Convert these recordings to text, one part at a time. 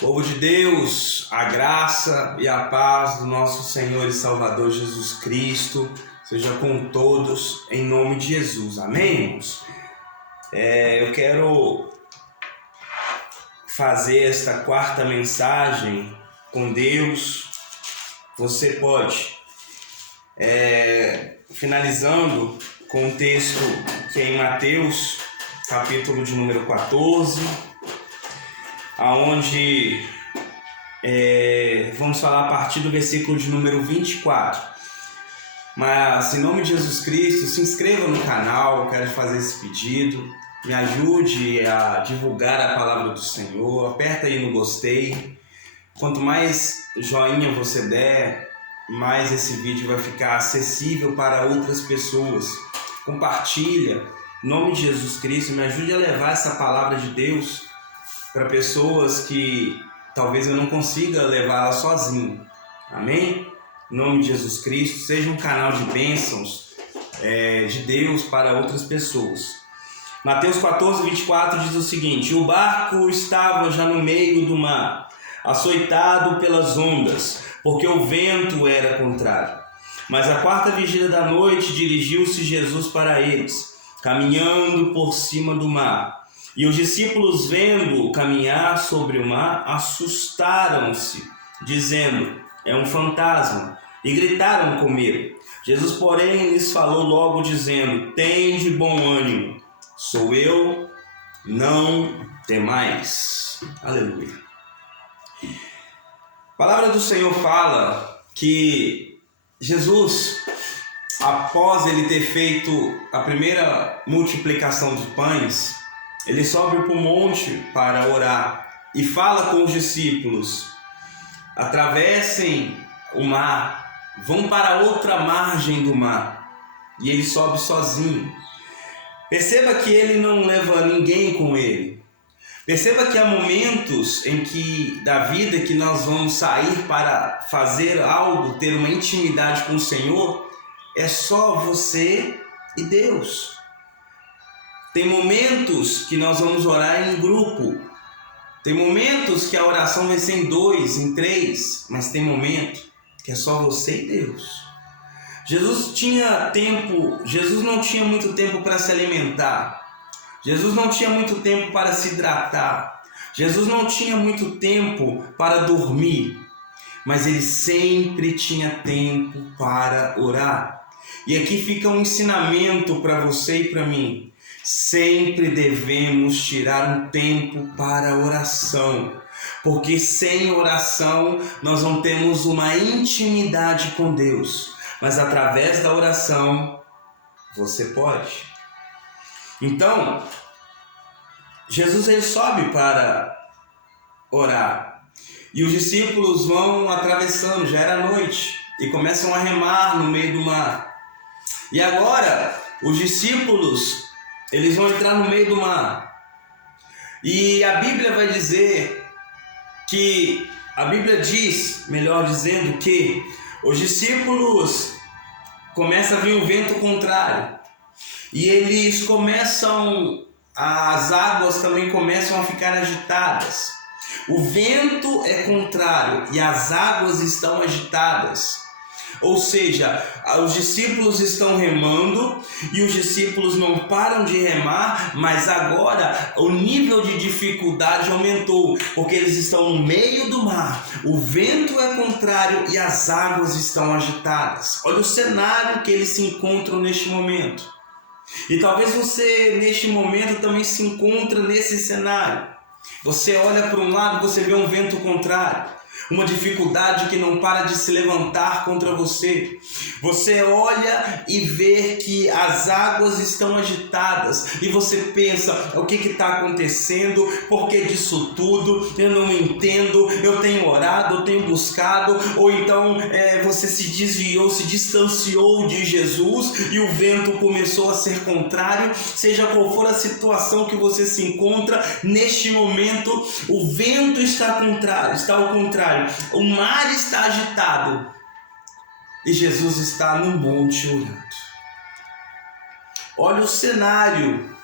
Povo de Deus, a graça e a paz do nosso Senhor e Salvador Jesus Cristo seja com todos, em nome de Jesus. Amém, irmãos? Eu quero fazer esta quarta mensagem com Deus. Você pode, finalizando com o texto que é em Mateus, capítulo de número 14, aonde vamos falar a partir do versículo de número 24. Mas em nome de Jesus Cristo, se inscreva no canal, eu quero fazer esse pedido, me ajude a divulgar a palavra do Senhor, aperta aí no gostei. Quanto mais joinha você der, mais esse vídeo vai ficar acessível para outras pessoas. Compartilha, em nome de Jesus Cristo, me ajude a levar essa palavra de Deus para pessoas que talvez eu não consiga levá-la sozinho. Amém? Em nome de Jesus Cristo, seja um canal de bênçãos de Deus para outras pessoas. Mateus 14, 24 diz o seguinte: o barco estava já no meio do mar, açoitado pelas ondas, porque o vento era contrário. Mas à quarta vigília da noite dirigiu-se Jesus para eles, caminhando por cima do mar. E os discípulos, vendo-o caminhar sobre o mar, assustaram-se, dizendo: é um fantasma, e gritaram com medo. Jesus, porém, lhes falou logo, dizendo: tende bom ânimo, sou eu, não temais. Aleluia. A palavra do Senhor fala que Jesus, após ele ter feito a primeira multiplicação de pães, ele sobe para o monte para orar e fala com os discípulos: atravessem o mar, vão para outra margem do mar. E ele sobe sozinho. Perceba que ele não leva ninguém com ele. Perceba que há momentos em que da vida que nós vamos sair para fazer algo, ter uma intimidade com o Senhor, é só você e Deus. Tem momentos que nós vamos orar em grupo. Tem momentos que a oração vai ser em 2, em 3, mas tem momento que é só você e Deus. Jesus não tinha muito tempo para se alimentar. Jesus não tinha muito tempo para se hidratar. Jesus não tinha muito tempo para dormir. Mas ele sempre tinha tempo para orar. E aqui fica um ensinamento para você e para mim. Sempre devemos tirar um tempo para a oração, porque sem oração nós não temos uma intimidade com Deus, mas através da oração você pode. Então, Jesus ele sobe para orar e os discípulos vão atravessando, já era noite, e começam a remar no meio do mar. E agora os discípulos eles vão entrar no meio do mar. E a Bíblia vai dizer que, a Bíblia diz, melhor dizendo, que os discípulos começam a vir o vento contrário. E eles as águas também começam a ficar agitadas. O vento é contrário e as águas estão agitadas. Ou seja, os discípulos estão remando e os discípulos não param de remar, mas agora o nível de dificuldade aumentou, porque eles estão no meio do mar, o vento é contrário e as águas estão agitadas. Olha o cenário que eles se encontram neste momento. E talvez você neste momento também se encontre nesse cenário. Você olha para um lado, você vê um vento contrário, uma dificuldade que não para de se levantar contra você. Você olha e vê que as águas estão agitadas e você pensa: o que está acontecendo? Por que disso tudo? Eu não entendo. Eu tenho orado, eu tenho buscado. Ou então você se desviou, se distanciou de Jesus e o vento começou a ser contrário. Seja qual for a situação que você se encontra neste momento, o vento está ao contrário. O mar está agitado e Jesus está no monte orando. Olha o cenário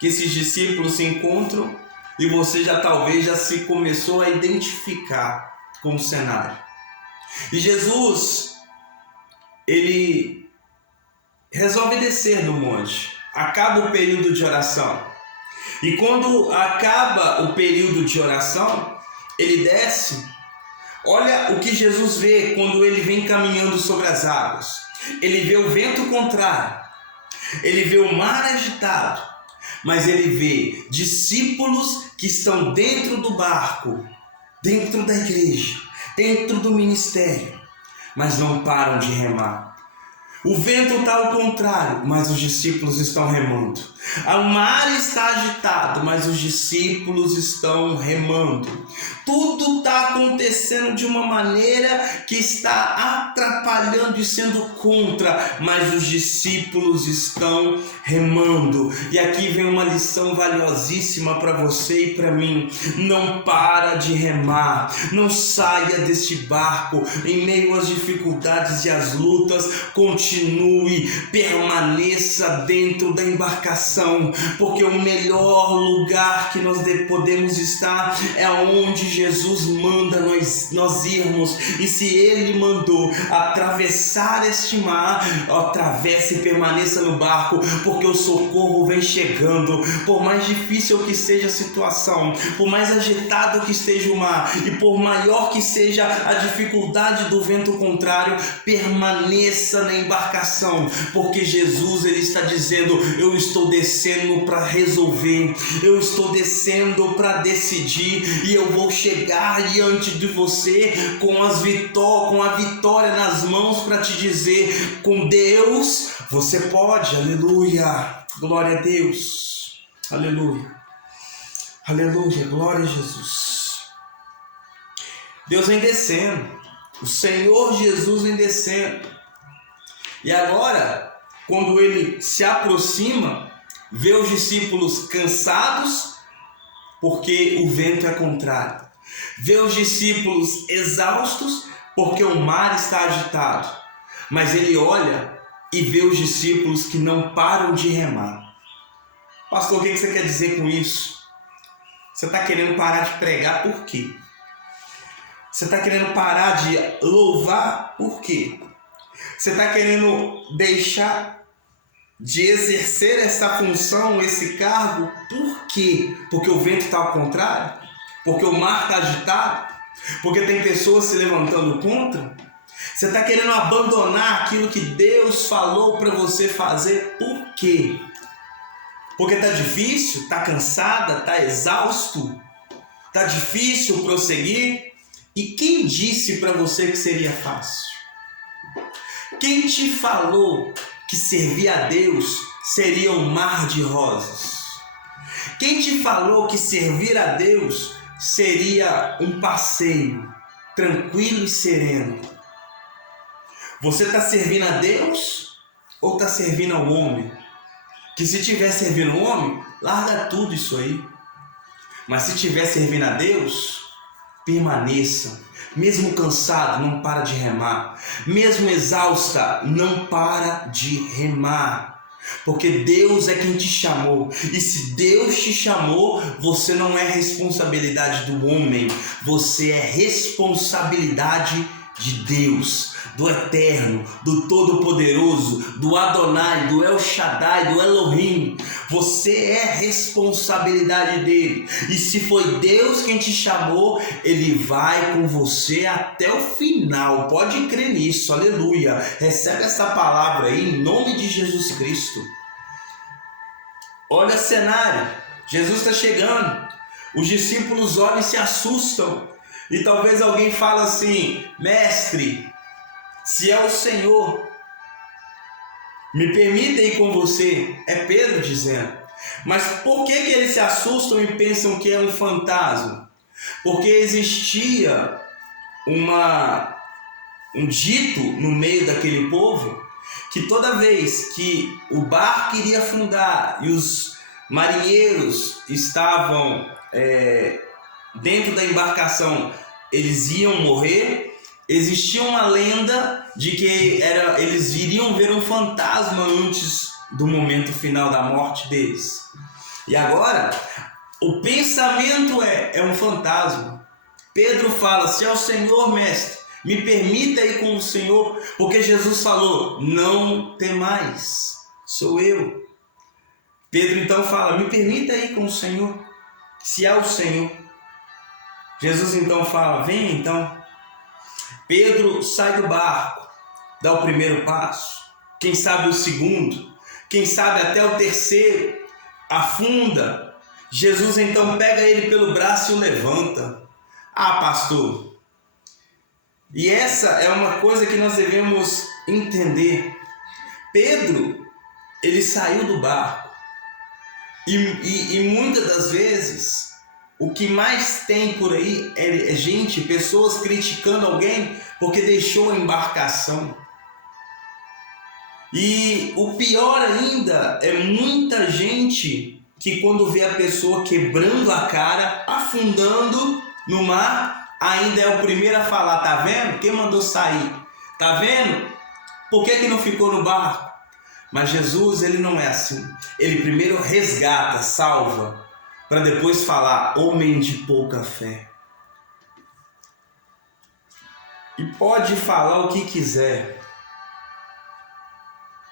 que esses discípulos se encontram e você talvez já se começou a identificar com o cenário. E Jesus, ele resolve descer do monte. Acaba o período de oração. E quando acaba o período de oração, ele desce. Olha o que Jesus vê quando ele vem caminhando sobre as águas. Ele vê o vento contrário. Ele vê o mar agitado. Mas ele vê discípulos que estão dentro do barco, dentro da igreja, dentro do ministério, mas não param de remar. O vento está ao contrário, mas os discípulos estão remando. O mar está agitado, mas os discípulos estão remando. Tudo está acontecendo de uma maneira que está atrapalhando e sendo contra, mas os discípulos estão remando. E aqui vem uma lição valiosíssima para você e para mim. Não para de remar. Não saia deste barco em meio às dificuldades e às lutas. Continue, permaneça dentro da embarcação, porque o melhor lugar que nós podemos estar é onde Jesus manda nós irmos. E se Ele mandou atravessar este mar, atravesse e permaneça no barco, porque o socorro vem chegando. Por mais difícil que seja a situação, por mais agitado que esteja o mar e por maior que seja a dificuldade do vento contrário, permaneça na embarcação, porque Jesus, ele está dizendo: eu estou descendo para resolver, eu estou descendo para decidir, e eu vou chegar diante de você com a vitória nas mãos para te dizer: com Deus você pode. Aleluia, glória a Deus, aleluia, aleluia, glória a Jesus. Deus vem descendo, o Senhor Jesus vem descendo. E agora, quando ele se aproxima, vê os discípulos cansados, porque o vento é contrário. Vê os discípulos exaustos, porque o mar está agitado. Mas ele olha e vê os discípulos que não param de remar. Pastor, o que você quer dizer com isso? Você está querendo parar de pregar por quê? Você está querendo parar de louvar por quê? Você está querendo deixar de exercer essa função, esse cargo, por quê? Porque o vento está ao contrário? Porque o mar está agitado? Porque tem pessoas se levantando contra? Você está querendo abandonar aquilo que Deus falou para você fazer, por quê? Porque está difícil? Está cansada? Está exausto? Está difícil prosseguir? E quem disse para você que seria fácil? Quem te falou que servir a Deus seria um mar de rosas? Quem te falou que servir a Deus seria um passeio tranquilo e sereno? Você está servindo a Deus ou está servindo ao homem? Que se estiver servindo ao homem, larga tudo isso aí. Mas se estiver servindo a Deus, permaneça. Mesmo cansado, não para de remar. Mesmo exausta, não para de remar. Porque Deus é quem te chamou. E se Deus te chamou, você não é responsabilidade do homem. Você é responsabilidade de Deus, do Eterno, do Todo-Poderoso, do Adonai, do El Shaddai, do Elohim. Você é responsabilidade dele. E se foi Deus quem te chamou, ele vai com você até o final. Pode crer nisso, aleluia. Recebe essa palavra aí em nome de Jesus Cristo. Olha o cenário, Jesus está chegando. Os discípulos olham e se assustam. E talvez alguém fale assim: mestre, se é o Senhor, me permita ir com você. É Pedro dizendo. Mas por que eles se assustam e pensam que é um fantasma? Porque existia um dito no meio daquele povo, que toda vez que o barco iria afundar e os marinheiros estavam dentro da embarcação, eles iam morrer. Existia uma lenda de que eles iriam ver um fantasma antes do momento final da morte deles. E agora, O pensamento é um fantasma. Pedro fala: se é o Senhor, mestre, me permita ir com o Senhor, porque Jesus falou: não temais, sou eu. Pedro então fala: me permita ir com o Senhor, se é o Senhor. Jesus então fala: venha então. Pedro sai do barco, dá o primeiro passo, quem sabe o segundo, quem sabe até o terceiro, afunda. Jesus então pega ele pelo braço e o levanta. Ah, pastor, e essa é uma coisa que nós devemos entender. Pedro, ele saiu do barco e muitas das vezes o que mais tem por aí é gente, pessoas criticando alguém porque deixou a embarcação. E o pior ainda é muita gente que quando vê a pessoa quebrando a cara, afundando no mar, ainda é o primeiro a falar: tá vendo? Quem mandou sair? Tá vendo? Por que não ficou no barco? Mas Jesus, ele não é assim. Ele primeiro resgata, salva, para depois falar: homem de pouca fé. E pode falar o que quiser.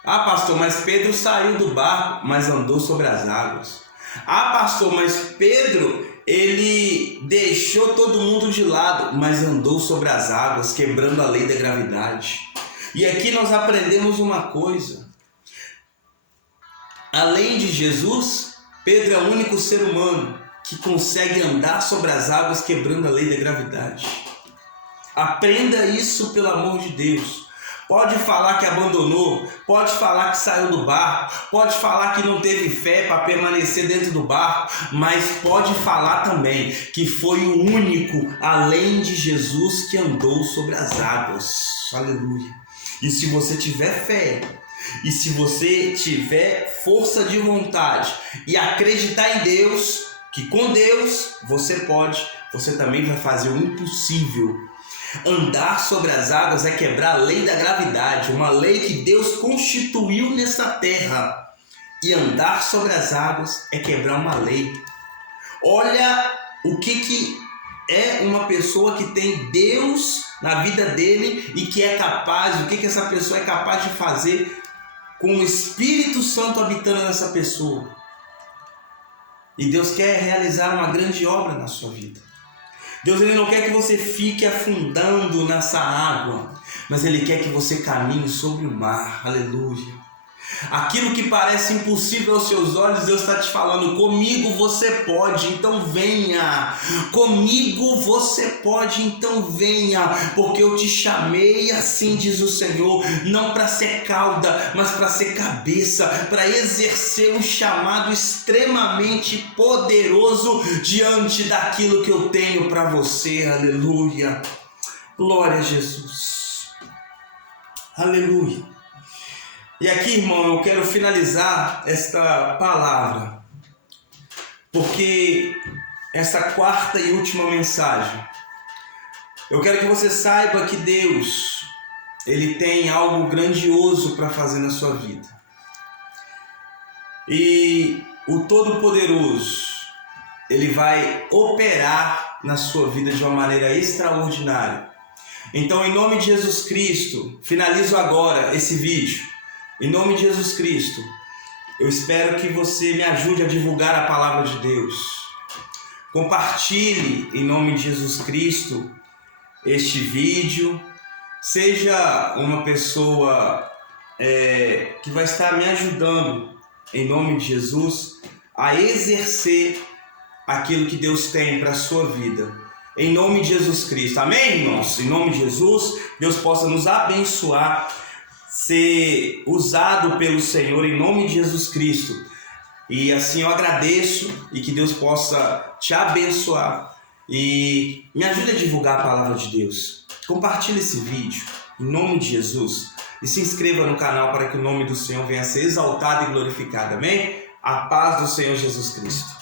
Ah, pastor, mas Pedro saiu do barco, mas andou sobre as águas. Ah, pastor, mas Pedro, ele deixou todo mundo de lado, mas andou sobre as águas, quebrando a lei da gravidade. E aqui nós aprendemos uma coisa. Além de Jesus, Pedro é o único ser humano que consegue andar sobre as águas, quebrando a lei da gravidade. Aprenda isso, pelo amor de Deus. Pode falar que abandonou, pode falar que saiu do barco, pode falar que não teve fé para permanecer dentro do barco, mas pode falar também que foi o único, além de Jesus, que andou sobre as águas. Aleluia. E se você tiver fé, e se você tiver força de vontade e acreditar em Deus, que com Deus você também vai fazer o impossível. Andar sobre as águas é quebrar a lei da gravidade, uma lei que Deus constituiu nessa terra. E andar sobre as águas é quebrar uma lei. Olha o que é uma pessoa que tem Deus na vida dele e que é capaz, o que essa pessoa é capaz de fazer com o Espírito Santo habitando nessa pessoa. E Deus quer realizar uma grande obra na sua vida. Deus, ele não quer que você fique afundando nessa água, mas ele quer que você caminhe sobre o mar. Aleluia. Aquilo que parece impossível aos seus olhos, Deus está te falando: comigo você pode, então venha. Comigo você pode, então venha, porque eu te chamei, assim diz o Senhor, não para ser cauda, mas para ser cabeça, para exercer um chamado extremamente poderoso diante daquilo que eu tenho para você. Aleluia. Glória a Jesus. Aleluia. E aqui, irmão, eu quero finalizar esta palavra, porque essa quarta e última mensagem, eu quero que você saiba que Deus, ele tem algo grandioso para fazer na sua vida. E o Todo-Poderoso, ele vai operar na sua vida de uma maneira extraordinária. Então, em nome de Jesus Cristo, finalizo agora esse vídeo. Em nome de Jesus Cristo, eu espero que você me ajude a divulgar a palavra de Deus. Compartilhe, em nome de Jesus Cristo, este vídeo. Seja uma pessoa que vai estar me ajudando, em nome de Jesus, a exercer aquilo que Deus tem para a sua vida. Em nome de Jesus Cristo. Amém, irmãos? Em nome de Jesus, Deus possa nos abençoar, ser usado pelo Senhor em nome de Jesus Cristo. E assim eu agradeço, e que Deus possa te abençoar e me ajude a divulgar a palavra de Deus. Compartilhe esse vídeo em nome de Jesus e se inscreva no canal para que o nome do Senhor venha a ser exaltado e glorificado. Amém? A paz do Senhor Jesus Cristo.